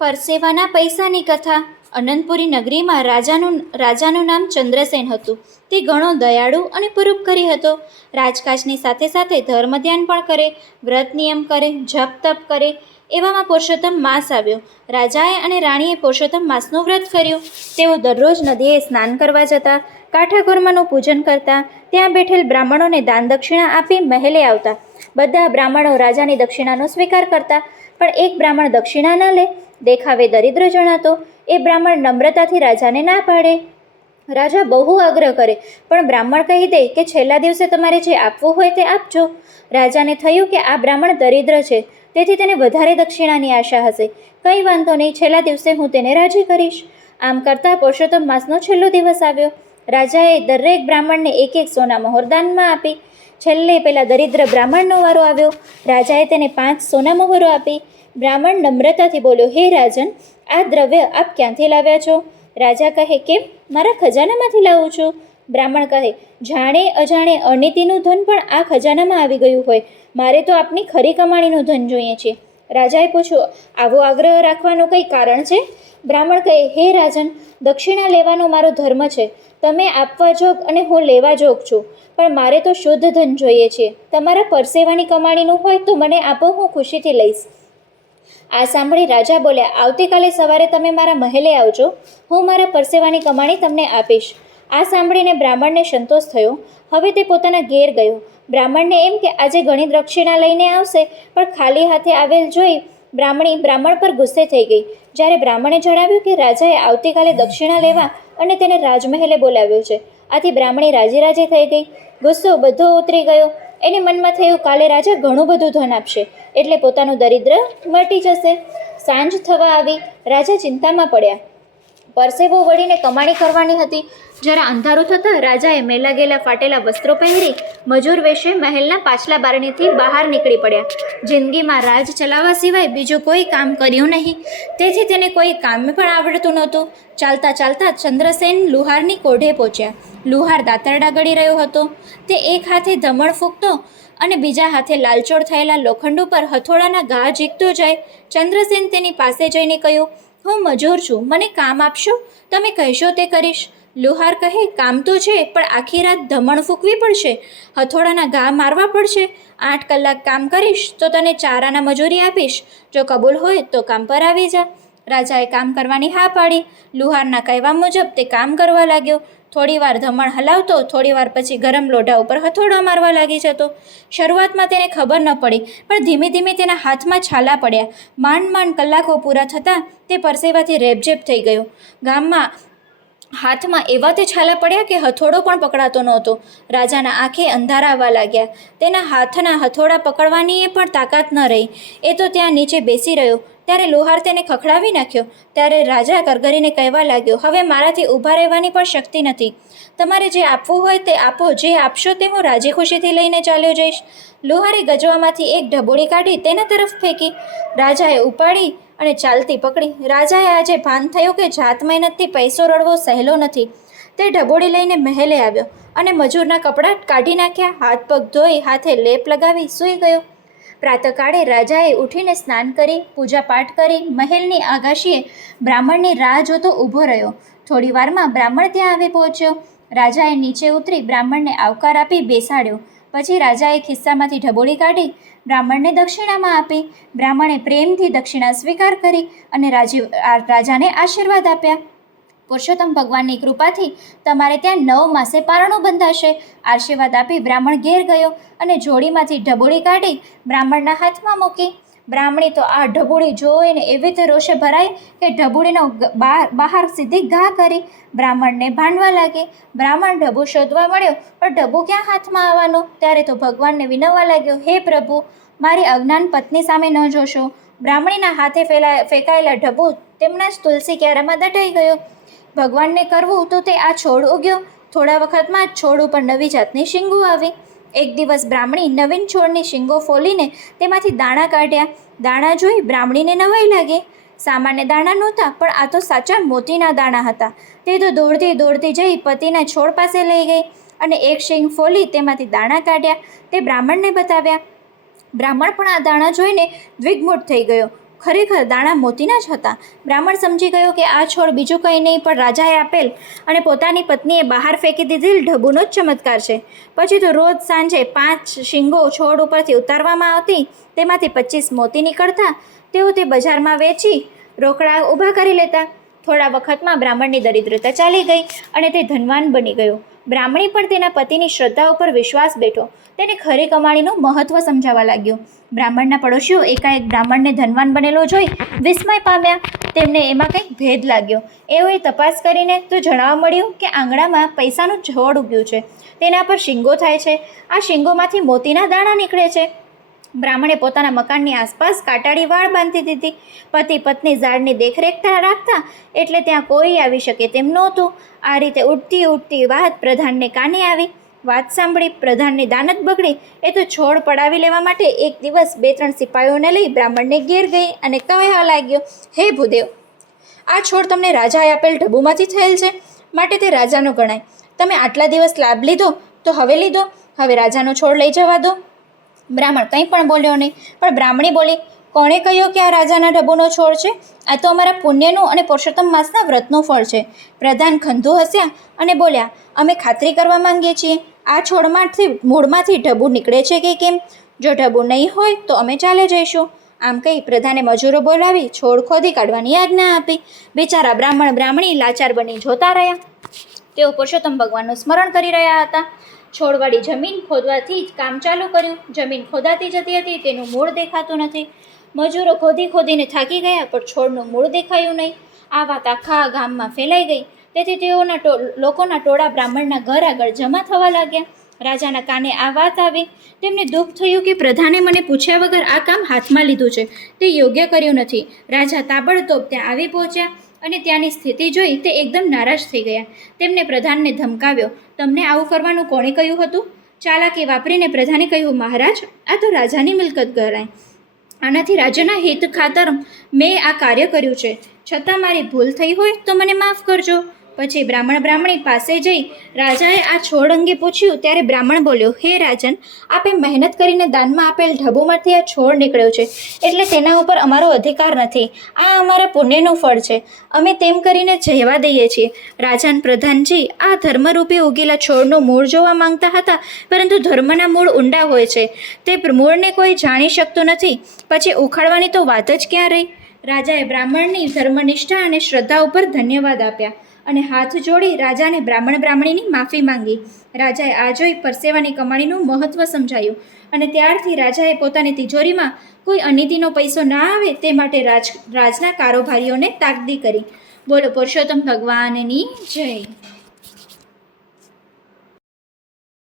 પરસેવાના પૈસાની કથા. અનંતપુરી નગરીમાં રાજાનું નામ ચંદ્રસેન હતું. તે ઘણો દયાળુ અને પરોપકારી હતો. રાજકાજની સાથે સાથે ધર્મ ધ્યાન પણ કરે, વ્રત નિયમ કરે, જપ તપ કરે. એવામાં પુરુષોત્તમ માસ આવ્યો. રાજાએ અને રાણીએ પુરુષોત્તમ માસનું વ્રત કર્યું. તેઓ દરરોજ નદીએ સ્નાન કરવા જતા, કાઠાકુર્માનું પૂજન કરતા, ત્યાં બેઠેલ બ્રાહ્મણોને દાન દક્ષિણા આપી મહેલે આવતા. બધા બ્રાહ્મણો રાજાની દક્ષિણાનો સ્વીકાર કરતા, પણ એક બ્રાહ્મણ દક્ષિણા ન લે, દેખાવે દરિદ્ર જણાતો. એ બ્રાહ્મણ નમ્રતાથી રાજાને ના પાડે. રાજા બહુ આગ્રહ કરે, પણ બ્રાહ્મણ કહી દે કે છેલ્લા દિવસે તમારે જે આપવું હોય તે આપજો. રાજાને થયું કે આ બ્રાહ્મણ દરિદ્ર છે, તેથી તેને વધારે દક્ષિણાની આશા હશે. કંઈ વાંધો નહીં, છેલ્લા દિવસે હું તેને રાજી કરીશ. આમ કરતાં પુરુષોત્તમ માસનો છેલ્લો દિવસ આવ્યો. રાજાએ દરેક બ્રાહ્મણને એક એક સોના મહોર દાનમાં આપી. છેલ્લે પેલા દરિદ્ર બ્રાહ્મણનો વારો આવ્યો. રાજાએ તેને 5 સોના મહોરો આપી. બ્રાહ્મણ નમ્રતાથી બોલ્યો, હે રાજન, આ દ્રવ્ય આપ ક્યાંથી લાવ્યા છો? રાજા કહે, કેમ? મારા ખજાનામાંથી લાવું છું. બ્રાહ્મણ કહે, જાણે અજાણે અનીતિનું ધન પણ આ ખજાનામાં આવી ગયું હોય. મારે તો આપની ખરી કમાણીનું ધન જોઈએ છે. રાજાએ પૂછ્યું, આવો આગ્રહ રાખવાનું કંઈ કારણ છે? બ્રાહ્મણ કહે, હે રાજન, દક્ષિણા લેવાનો મારો ધર્મ છે. તમે આપવા જોગ અને હું લેવા જોગ છું, પણ મારે તો શુદ્ધ ધન જોઈએ છે. તમારા પરસેવાની કમાણીનું હોય તો મને આપો, હું ખુશીથી લઈશ. આ સાંભળી રાજા બોલ્યા, આવતીકાલે સવારે તમે મારા મહેલે આવજો, હું મારા પરસેવાની કમાણી તમને આપીશ. આ સાંભળીને બ્રાહ્મણને સંતોષ થયો. હવે તે પોતાના ઘેર ગયો. બ્રાહ્મણને એમ કે આજે ઘણી દક્ષિણા લઈને આવશે, પણ ખાલી હાથે આવેલ જોઈ બ્રાહ્મણી બ્રાહ્મણ પર ગુસ્સે થઈ ગઈ. જ્યારે બ્રાહ્મણે જણાવ્યું કે રાજાએ આવતીકાલે દક્ષિણા લેવા અને તેને રાજમહેલે બોલાવ્યો છે, આથી બ્રાહ્મણી રાજી રાજી થઈ ગઈ. ગુસ્સો બધો ઉતરી ગયો. એને મનમાં થયું, કાલે રાજા ઘણું બધું ધન આપશે, એટલે પોતાનું દરિદ્ર મટી જશે. સાંજ થવા આવી. રાજા ચિંતામાં પડ્યા. પરસેવો વળીને કમાણી કરવાની હતી. જરા અંધારું થતાં રાજાએ મેલા ગેલા ફાટેલા વસ્ત્રો પહેરી મજૂર વેશે મહેલના પાછલા બારણીથી બહાર નીકળી પડ્યા. જિંદગીમાં રાજ ચલાવવા સિવાય બીજું કોઈ કામ કર્યું નહીં, તેથી તેને કોઈ કામ પણ આવડતું નહોતું. ચાલતા ચાલતા ચંદ્રસેન લુહારની કોઢે પહોંચ્યા. લુહાર દાતરડા ગળી રહ્યો હતો. તે એક હાથે ધમણ ફૂંકતો અને બીજા હાથે લાલચોળ થયેલા લોખંડ ઉપર હથોડાના ઘા ઝીકતો જાય. ચંદ્રસેન તેની પાસે જઈને કહ્યું, હું મજૂર છું, મને કામ આપશો? તમે કહેશો તે કરીશ. લુહાર કહે, કામ તો છે, પણ આખી રાત ધમણ ફૂંકવી પડશે, હથોડાના ઘા મારવા પડશે. 8 કલાક કામ કરીશ તો તને 4 આના મજૂરી આપીશ. જો કબૂલ હોય તો કામ પર આવી જા. રાજાએ કામ કરવાની હા પાડી. લુહારના કહેવા મુજબ તે કામ કરવા લાગ્યો. થોડીવાર ધમણ હલાવતો, થોડીવાર પછી ગરમ લોઢા ઉપર હથોડો મારવા લાગી જતો. શરૂઆતમાં તેને ખબર ન પડી, પણ ધીમે ધીમે તેના હાથમાં છાલા પડ્યા. માંડ માંડ કલાકો પૂરા થતાં તે પરસેવાથી રેબઝેબ થઈ ગયો. ગામમાં હાથમાં એવા તે છાલા પડ્યા કે હથોડો પણ પકડાતો નહોતો. રાજાના આંખે અંધારા આવવા લાગ્યા. તેના હાથના હથોડા પકડવાની પણ તાકાત ન રહી. એ તો ત્યાં નીચે બેસી રહ્યો. ત્યારે લુહાર તેને ખખડાવી નાખ્યો. ત્યારે રાજા કરગરીને કહેવા લાગ્યો, હવે મારાથી ઊભા રહેવાની પણ શક્તિ નથી. તમારે જે આપવું હોય તે આપો, જે આપશો તે હું રાજી ખુશીથી લઈને ચાલ્યો જઈશ. લુહારે ગજવામાંથી એક ઢબોળી કાઢી તેના તરફ ફેંકી. રાજાએ ઉપાડી અને ચાલતી પકડી. રાજાએ આજે ભાન થયું કે જાત મહેનતથી પૈસો રળવો સહેલો નથી. તે ઢબોળી લઈને મહેલે આવ્યો અને મજૂરના કપડાં કાઢી નાખ્યા. હાથ પગ ધોઈ હાથે લેપ લગાવી સૂઈ ગયો. પ્રાતઃકાળે રાજાએ ઉઠીને સ્નાન કરી, પૂજાપાઠ કરી મહેલની આગાશીએ બ્રાહ્મણની રાહ જોતો ઊભો રહ્યો. થોડી વારમાં બ્રાહ્મણ ત્યાં આવી પહોંચ્યો. રાજાએ નીચે ઉતરી બ્રાહ્મણને આવકાર આપી બેસાડ્યો. પછી રાજાએ ખિસ્સામાંથી ઢબોળી કાઢી બ્રાહ્મણને દક્ષિણામાં આપી. બ્રાહ્મણે પ્રેમથી દક્ષિણા સ્વીકાર કરી અને રાજાને આશીર્વાદ આપ્યા. પુરુષોત્તમ ભગવાનની કૃપાથી તમારે ત્યાં 9 માસે પારણું બંધાશે. આશીર્વાદ આપી બ્રાહ્મણ ઘેર ગયો અને જોડીમાંથી ઢબોળી કાઢી બ્રાહ્મણના હાથમાં મૂકી. બ્રાહ્મણી તો આ ઢબોળી જોઈને એવી રીતે રોષે ભરાઈ કે ઢબોળીનો બહાર સીધી ઘા કરી. બ્રાહ્મણને ભાંડવા લાગી. બ્રાહ્મણ ઢબુ શોધવા મળ્યો, પણ ઢબુ ક્યાં હાથમાં આવવાનો? ત્યારે તો ભગવાનને વિનવવા લાગ્યો, હે પ્રભુ, મારી અજ્ઞાન પત્ની સામે ન જોશો. બ્રાહ્મણીના હાથે ફેંકાયેલા ઢબુ તેમના જ તુલસી ક્યારામાં દટાઈ ગયો. ભગવાનને કરવું તો તે આ છોડ ઉગ્યો. થોડા વખતમાં જ છોડ ઉપર નવી જાતની શીંગો આવી. એક દિવસ બ્રાહ્મણી નવીન છોડની શીંગો ફોલીને તેમાંથી દાણા કાઢ્યા. દાણા જોઈ બ્રાહ્મણીને નવાઈ લાગી. સામાન્ય દાણા નહોતા, પણ આ તો સાચા મોતીના દાણા હતા. તે તો દોડતી દોડતી જઈ પતિના છોડ પાસે લઈ ગઈ અને એક શીંગ ફોલી તેમાંથી દાણા કાઢ્યા. તે બ્રાહ્મણને બતાવ્યા. બ્રાહ્મણ પણ આ દાણા જોઈને દ્વિગ્મૂઢ થઈ ગયો. ખરેખર દાણા મોતીના જ હતા. બ્રાહ્મણ સમજી ગયો કે આ છોડ બીજું કંઈ નહીં પણ રાજાએ આપેલ અને પોતાની પત્નીએ બહાર ફેંકી દીધેલ ઢબુનો જ ચમત્કાર છે. પછી તો રોજ સાંજે 5 શીંગો છોડ ઉપરથી ઉતારવામાં આવતી, તેમાંથી 25 મોતી નીકળતા. તેઓ તે બજારમાં વેચી રોકડા ઊભા કરી લેતા. થોડા વખતમાં બ્રાહ્મણની દરિદ્રતા ચાલી ગઈ અને તે ધનવાન બની ગયો. બ્રાહ્મણી પણ તેના પતિની શ્રદ્ધા ઉપર વિશ્વાસ બેઠો. તેને ખરી કમાણીનું મહત્ત્વ સમજાવવા લાગ્યો. બ્રાહ્મણના પડોશીઓ એકાએક બ્રાહ્મણને ધનવાન બનેલો જોઈ વિસ્મય પામ્યા. તેમને એમાં કંઈક ભેદ લાગ્યો. એઓએ તપાસ કરીને તો જાણવા મળ્યું કે આંગણામાં પૈસાનું ઝાડ ઉગ્યું છે. તેના પર શીંગો થાય છે. આ શીંગોમાંથી મોતીના દાણા નીકળે છે. બ્રાહ્મણે પોતાના મકાનની આસપાસ કાંટાળી વાળ બાંધી દીધી. પતિ પત્ની ઝાડની દેખરેખ રાખતા એટલે ત્યાં કોઈ આવી શકે તેમ નહોતું. આ રીતે ઉડતી વાત પ્રધાનને કાને આવી. વાત સાંભળી પ્રધાનની દાનત બગડી. એ તો છોડ પડાવી લેવા માટે એક દિવસ 2-3 સિપાહીઓને લઈ બ્રાહ્મણને ઘેર ગઈ અને કહેવા લાગ્યો, હે ભૂદેવ, આ છોડ તમને રાજાએ આપેલ ઢબુમાંથી થયેલ છે, માટે તે રાજાનો ગણાય. તમે આટલા દિવસ લાભ લીધો તો હવે લીધો, હવે રાજાનો છોડ લઈ જવા દો. બ્રાહ્મણ કંઈ પણ બોલ્યો નહીં. પણ બ્રાહ્મણી બોલી, કોણે કહ્યું કે આ રાજાના ઢબુનો છોડ છે? આ તો અમારા પુણ્યનું અને પુરુષોત્તમ માસના વ્રતનું ફળ છે. પ્રધાન ખંધુ હસ્યા અને બોલ્યા, અમે ખાતરી કરવા માંગીએ છીએ આ છોડમાંથી મૂળમાંથી ઢબુ નીકળે છે કે કેમ. જો ઢબુ નહીં હોય તો અમે ચાલે જઈશું. આમ કહી પ્રધાને મજૂરો બોલાવી છોડ ખોદી કાઢવાની આજ્ઞા આપી. બિચારા બ્રાહ્મણ બ્રાહ્મણી લાચાર બની જોતા રહ્યા. તેઓ પુરુષોત્તમ ભગવાનનું સ્મરણ કરી રહ્યા હતા. છોડવાળી જમીન ખોદવાથી જ કામ ચાલુ કર્યું. જમીન ખોદાતી જતી હતી, તેનું મૂળ દેખાતું નથી. મજૂરો ખોદીને થાકી ગયા, પણ છોડનું મૂળ દેખાયું નહીં. આ વાત આખા ગામમાં ફેલાઈ ગઈ. તેથી લોકોના ટોળા બ્રાહ્મણના ઘર આગળ જમા થવા લાગ્યા. રાજાના કાને આ વાત આવી. તેમને દુઃખ થયું કે પ્રધાને મને પૂછ્યા વગર આ કામ હાથમાં લીધું છે, તે યોગ્ય કર્યું નથી. રાજા તાબડતોબ ત્યાં આવી પહોંચ્યા અને ત્યાંની સ્થિતિ જોઈ તે એકદમ નારાજ થઈ ગયા. તેમને પ્રધાનને ધમકાવ્યો, તમને આવું કરવાનું કોણે કહ્યું હતું? ચાલાકી વાપરીને પ્રધાને કહ્યું, મહારાજ, આ તો રાજાની મિલકત ગણાય. આનાથી રાજ્યના હિત ખાતર મેં આ કાર્ય કર્યું છે. છતાં મારી ભૂલ થઈ હોય તો મને માફ કરજો. પછી બ્રાહ્મણી પાસે જઈ રાજાએ આ છોડ અંગે પૂછ્યું. ત્યારે બ્રાહ્મણ બોલ્યો, હે રાજન, આપે મહેનત કરીને દાનમાં આપેલ ઢબુમાંથી આ છોડ નીકળ્યો છે, એટલે તેના ઉપર અમારો અધિકાર નથી. આ અમારા પુણ્યનું ફળ છે. અમે તેમ કરીને જવા દઈએ છીએ. રાજન પ્રધાનજી આ ધર્મરૂપે ઉગેલા છોડનું મૂળ જોવા માંગતા હતા, પરંતુ ધર્મના મૂળ ઊંડા હોય છે. તે મૂળને કોઈ જાણી શકતું નથી. પછી ઉખાડવાની તો વાત જ ક્યાં રહી. રાજાએ બ્રાહ્મણની ધર્મનિષ્ઠા અને શ્રદ્ધા ઉપર ધન્યવાદ આપ્યા અને હાથ જોડી રાજાને બ્રાહ્મણીની માફી માંગી. રાજાએ આ જોઈ પરસેવાની કમાણીનું મહત્ત્વ સમજાયું અને ત્યારથી રાજાએ પોતાની તિજોરીમાં કોઈ અનીતિનો પૈસો ના આવે તે માટે રાજના કારોબારીઓને તાકદી કરી. બોલો પુરુષોત્તમ ભગવાનની જય.